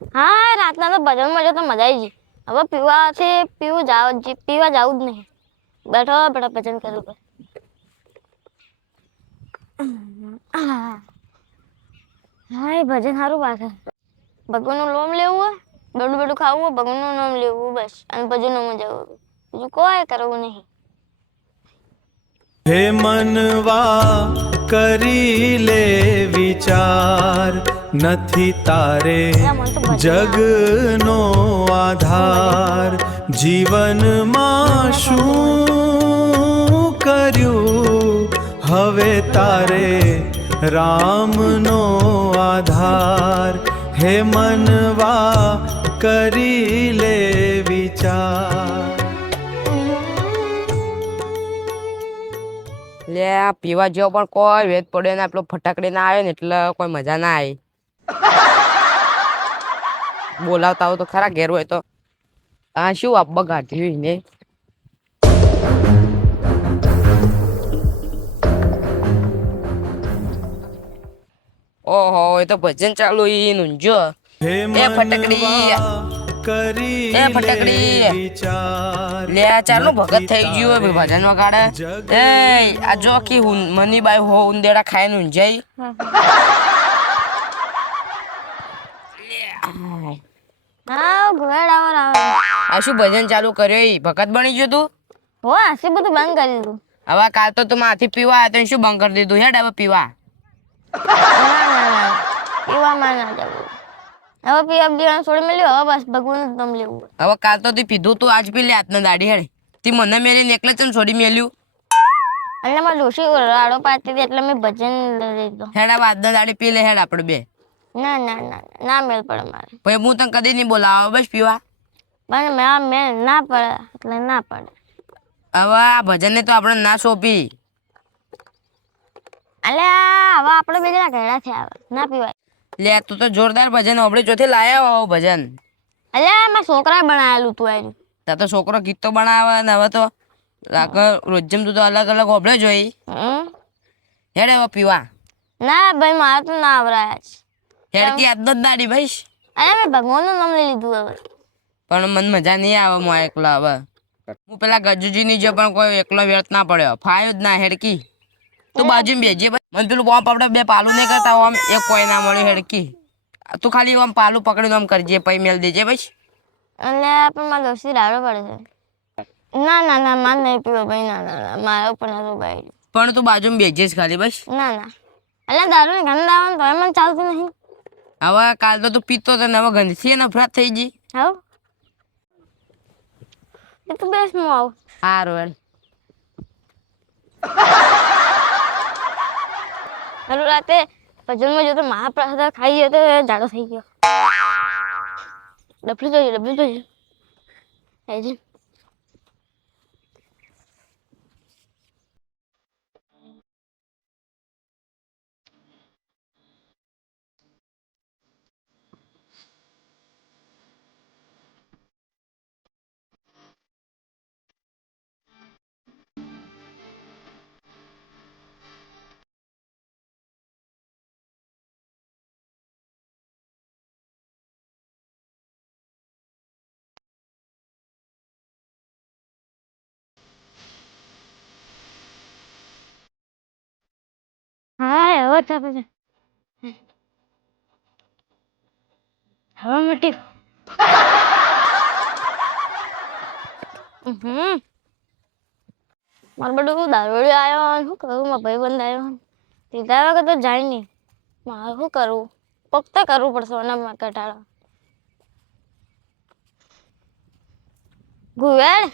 હા રાતના તો ભજનમાં તો મજા આવી ગઈ. હવે પીવા જાવ જ નહીં. બેઠો બેઠો ભજન કરું તો. હા એ ભજન સારું પાછળ. ભગવાનનું નામ લેવું હોય, બેડું બેડું ખાવું હોય, ભગવાનનું નામ લેવું બસ અને ભજનમાં જવું. બીજું કોઈ કરવું નહીં. હે મનવા કરી લે વિચાર, નથી તારે જગનો આધાર. જીવનમાં શું કર્યું હવે તારે રામનો આધાર. હે મનવા કરી લે વિચાર. લે પીવા જેવો પણ કોઈ વેદ પડ્યો ને આપણો ફટાકડી ના આવ્યો ને એટલે કોઈ મજા ના આવી. બોલાવતા હોય તો ખરા ઘેર હોય તો આ શું આપવા ગાઢ્યું ને. ઓહો એ તો ભજન ચાલુ ઈ નુંજો. એ ફટાકડી એ ફટાકડી લે ચાલો ભગત થઈ ગયું હોય ભજન વગાડે. એ આ જો કે મનીબાઈ હો ઉંદેડા ખાઈને ઊંઝાઈ. હા ઘોડ આવો. આ શું ભજન ચાલુ કર્યો ઈ ભગત બની ગયો તું. હો આસી બધું બંધ કરી દીધું. હવે કાલ તો તું માથી પીવા આવ્યો તો શું બંધ કરી દીધું હેડ હવે પીવા. પીવામાં ના જવું. હવે પીવાનું છોડી મેલ્યું. હવે બસ ભગવાન નામ લેવું. હવે કાલ તો તું પીધું તું આજ પી લે હાથના દાડી હેડ. તી મને મેલીને એકલે ચમ છોડી મેલ્યું. એટલે મારે ડોશી રાડો પાડતી હતી એટલે મેં ભજન લઈ લીધો. હેડ હવે હાથના દાડી પી લે હેડ આપણે બે. ના મેલ પડે મારે. પછી હું તને કદી નહીં બોલાવ બસ પીવા. પણ મેલ ના પડે એટલે ના પડે. હવે આ ભજનને તો આપણે ના સોંપી. અલ્યા હવે આપણે બે જણા ઘેડા થયા ના પીવાય. લે તું તો જોરદાર ભજન આપણે જોથી લાયા હો ભજન. અલ્યા મારા છોકરાએ બનાવેલું તું આવ્યું. ત્યાં તો છોકરો ગીત તો બનાવે ને હવે તો રોજમ તું તો અલગ અલગ ઓબળે જોઈ. હેડ હવે પીવા. ના ભાઈ મારે તો ના આવરાય છે. હેડકી આજ જ દાડી ભાઈ. અલ્યા મેં ભગવાનનું નામ લઈ લીધું હવે. પણ મને મજા નહીં આવે હું એકલા હવે. હું પેલા ગજુજીની જો પણ કોઈ એકલો વ્યર્થ ના પડ્યો ફાયો જ ના હેડકી. તું બાજુ બેજે મને પેલું બોમ્બ આપણે બે પાલું નહીં કરતા આમ એક કોઈ ના મળ્યું હેડકી. તું ખાલી આમ પાલું પકડીને આમ કરજે પછી મેલ દેજે ભાઈ. અલ્યા પણ મારે દોસ્તી રાડો પડે છે. ના મારે નહીં પીવો ભાઈ. ના મારા ઉપર નતું ભાઈ. પણ તું બાજુમાં બેજે જ ખાલી બસ. ના અલ્યા દારૂ ને ગંધ આવવાનું તો એમ ચાલતું નહીં. હવે કાલ તો તું પીતો તો ને હવે ગંધથી નફરત થઈ ગઈ. હાવ એ તો બેસ હું આવું. સારું હારું રાતે ભજનમાં જતો મહાપ્રસાદ ખાઈ ગયો તો જાડો થઈ ગયો. ડબલું જોઈએ હા હવે ચાપે છે. હવે મટી મારે બધું દારૂડી આવ્યો શું કરું મારા ભાઈ બંધ આવ્યો સીધા વગર તો જાય નહીં. મારે શું કરવું પક્ત કરવું પડશે એના કટાળો. ગુવેડ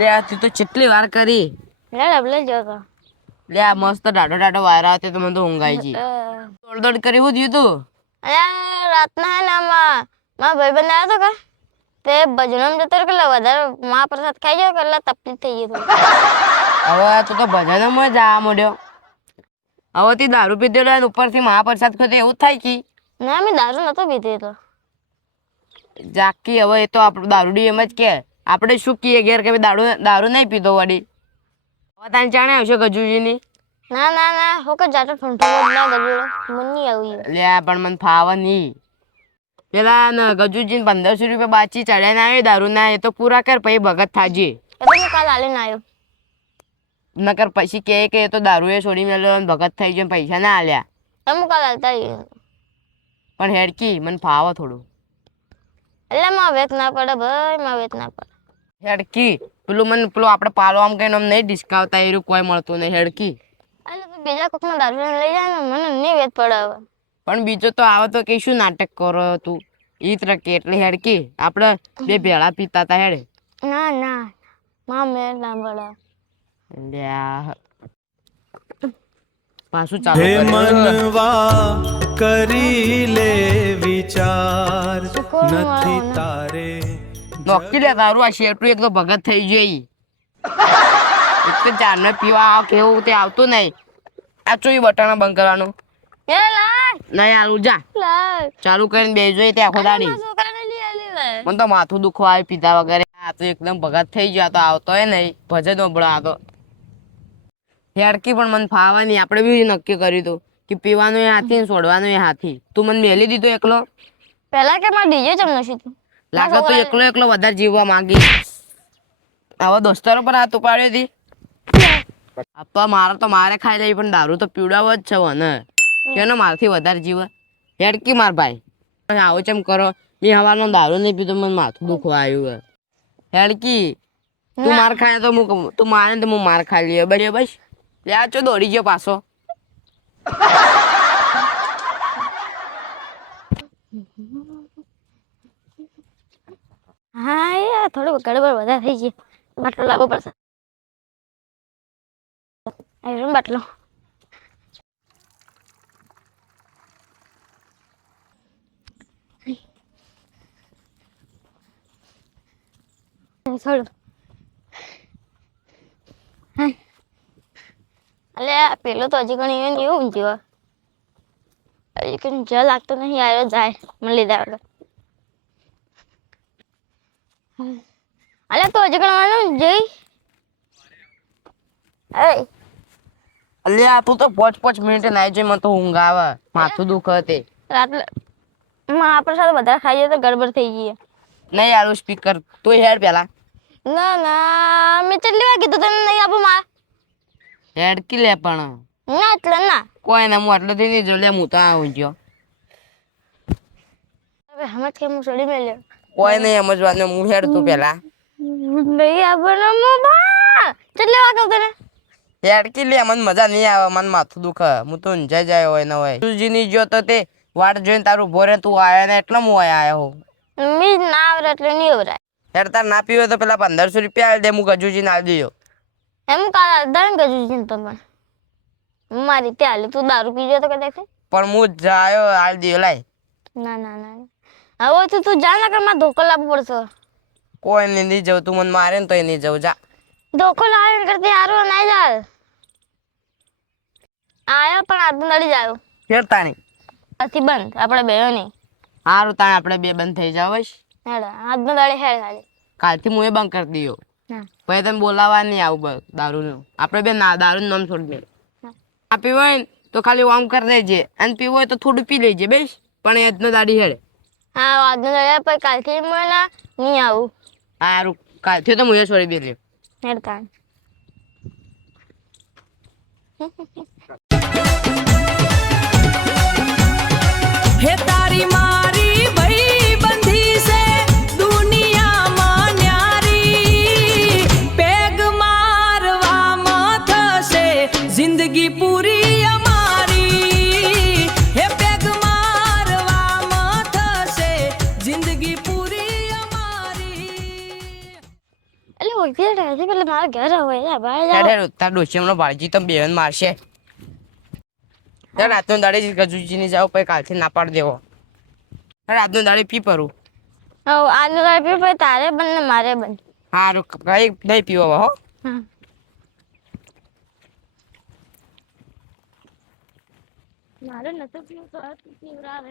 લે આ તું તો કેટલી વાર કરી. લે ડબલે જો તો લે આ મસ્ત ડાઢો વાયરા હતો તો મને તો ઊંઘ આવી ગઈ. દોડ કરી શું થયું તું. અલ્યા રાતના હે ને મારા ભાઈ બંધ આવ્યો હતો કે તે ભજનમાં જતો રહ્યો કે વધારે મહાપ્રસાદ ખાઈ ગયો કે એટલે તકલીફ થઈ ગઈ થોડી. હવે તું તો ભજનમાં જ આ મળ્યો. હવે તે દારૂ પીધેલો ઉપરથી મહાપ્રસાદ ખાતે એવું જ થાય કે ના મેં દારૂ નતો પીધી તો જાકી. હવે એ તો આપણું દારૂડી એમ જ કે આપણે શું કહીએ ઘેર કે દારૂ નહીં પીધો વળી. હવે તાને જાણે આવશે ગજુજીની. ના ના ના હોકે જાતો ઠંડો ના ગજુડો મને નહીં આવી લે પણ મને ફાવે નહીં. પેલા ને ગજુજીને 1500 રૂપિયા બાચી ચડ્યા ના આવે દારૂ ના, એ તો પૂરા કર પછી ભગત થાજે. એ તો હું કાલ આલીને આવ્યો. નકર પછી કે એ તો દારૂ એ છોડી મેલ્યો અને ભગત થઈ ગયો, પૈસા ના આલ્યા. એમ હું કાલ આલતા આવ્યો. પણ હેડકી મને ફાવે થોડું. એટલે માં વેત ના પડે ભાઈ, માં વેત ના પડે. હેડકી પેલું મને પેલું આપણે પાલો આમ કહીને આમ નહીં ડિસ્કાવતા એવું કોઈ મળતું નહીં. હેડકી એટલે તું બીજા કોકનો દારૂ લઈને લઈ જાય ને મને નહીં વેત પડે હવે. પણ બીજો તો આવે તો કે શું નાટક કરો તું ઈ તરકે એટલે હેડકી આપણે બે ભેળા પીતા હતા હેડે. ના ના માં મેં ના પડે. લ્યા પાછું ચાલુ હે કર્યું. મનવા કરી લે વિચાર નથી તારે નોકી લે તારું આ શેઠું એક તો ભગત થઈ ગયો ઈ. એક તો ચારને પીવા આવ કેવું તે આવતું નહીં. આ ચોઈ બટાણા બંધ કરવાનું એ લાય નહીં આલું જા લાય ચાલુ કરીને બેસજો તે આખો દાડી. છોકરાને લઈ આલી લાય. મને તો માથું દુખવા આવે પીધા વગર. આ તો એકદમ ભગત થઈ ગયો. આ તો આવતો હે નહીં ભજન ઓબળા. આ તો હેડકી પણ મને ફાવે નહીં. આપણે બી નક્કી કર્યું હતું કે પીવાનું એ હાથી ને છોડવાનું એ હાથી. તું મને મેલી દીધો એકલો. પહેલા કે માં ડીજે ચમ નસી તું લાગે તું એકલો એકલો વધારે જીવવા માંગી. આવા દોસ્તારો પર હાથ ઉપાડ્યો હતી. આપવા મારે તો મારે ખાઈ લઈ પણ દારૂ તો પીવડાવો જ છે ને. કેનો મારથી વધારે જીવે. હેડકી માર ભાઈ આવું ચમ કરો. મેં હવાનો દારૂ નહીં પીતો મને માથું દુખવા આવ્યું. હેડકી તું માર ખાય તો તું મારે તો હું માર ખાઈ લઈએ બરાબર. લે આ ચો દોડી ગયો પાછો. હા યાર થોડું ગડબડ વધારે થઈ ગઈ. બાટલો લાવવો પડશે. આવ્યો બાટલો. થોડું અલે પેલો તો હજી ઘણી એવું એવું ઊંઘ્યો. હજી કઈ જ લાગતો નહીં. આવ્યો જાય મને લીધા વગર. અલે તો હજી ગણવાનું જઈ. એ અલ્યા તું તો 5 મિનિટે નાઈ જઈ. મને તો ઊંઘ આવે માથું દુખે તે. રાત્રે માં આપણે સાથે બધા ખાઈએ તો ગડબડ થઈ ગઈ. નહીં આલું સ્પીકર તું હેડ પેલા. ના ના મેં કેટલી વાર કીધું તને નહીં આપું માં. હેડકી લે પણ ના એટલે ના કોઈ ના હું આટલો થઈ નહીં જો. લે હું તો આવું ગયો. હવે હમણાં કે હું છોડી મેલ્યો. કોઈ નહીં સમજવાનું. હું હેડ તું પેલા. નહીં આપવાનું મોબા કેટલી વાર કહું તને. હેડકી લે મને મજા નહીં આવે. મને માથું દુખે. હું તો ઊંઝાઈ જાય હોય ને હોય. તું જીની જો તો તે વાટ જોઈને તારું ભોરે તું આવ્યા ને એટલે હું આવ્યો હોઉં. મી ના આવડે એટલે નહીં આવડાય. હેડ તાર ના પીવો તો પેલા 1500 રૂપિયા આલી દે. હું ગજુજીને આલી દીધો. એમ કાલ અડધા ગજુ ચિંતા પણ મારી ત્યાં તું દારૂ પીજો તો કદાચ. પણ હું જાયો આલી દીધો. લાય ના ના ના હવે તો તું જા ના કર માં ધોકો લાવવો પડશે. કોઈ નહીં જવું. તું મને મારે ને તોય નહીં જવું. જા ધોકો લાવે કરતી હારું ના જાય. આયો પણ આજનો દાડી જાયો. હેડ તાણી પછી બંધ આપણે બેયો નહીં. સારું તાણે આપણે બે બંધ થઈ જાવ. બસ હેડ આજનો દાડી હેડ ખાલી. કાલથી હું એ બંધ કરી દઉં. હા પછી તમે બોલાવા નહીં આવું દારૂનું. આપણે બે ના દારૂનું નામ છોડી દે. આ પીવો હોય ને તો ખાલી આમ કરી દેજે. અને પીવો હોય તો થોડું પી લેજે. બેસ પણ એ આજનો દાડી હેડે. હા આજનો દાડી પછી કાલથી મને નહીં આવું. સારું કાલથી તો હું એ છોડી દે. હેડ તાણ. હે તારી મારી ભાઈ બંધી છે દુનિયામાં ન્યારી. પેગ મારવામાં થશે જિંદગી પૂરી અમારી. હે પેગ મારવામાં થશે જિંદગી પૂરી અમારી. એટલે ઓળખી રહે પેલા મારા ઘર હોય બહાર જાવ. હેડ તાર ડોશીમનો ભાળજી તમે બેન મારશે. રાતનો દાડે ગજુજીની જાવ પછી કાલથી ના પાડી દેવો. રાતનો દાડે પી પરું. હવે આજનો દાડી પી પછી તારે બંધ ને મારે બંધ. સારું કઈ નહીં પીવો હો. હા મારે નતું પીવું તો આ પીવડાવે.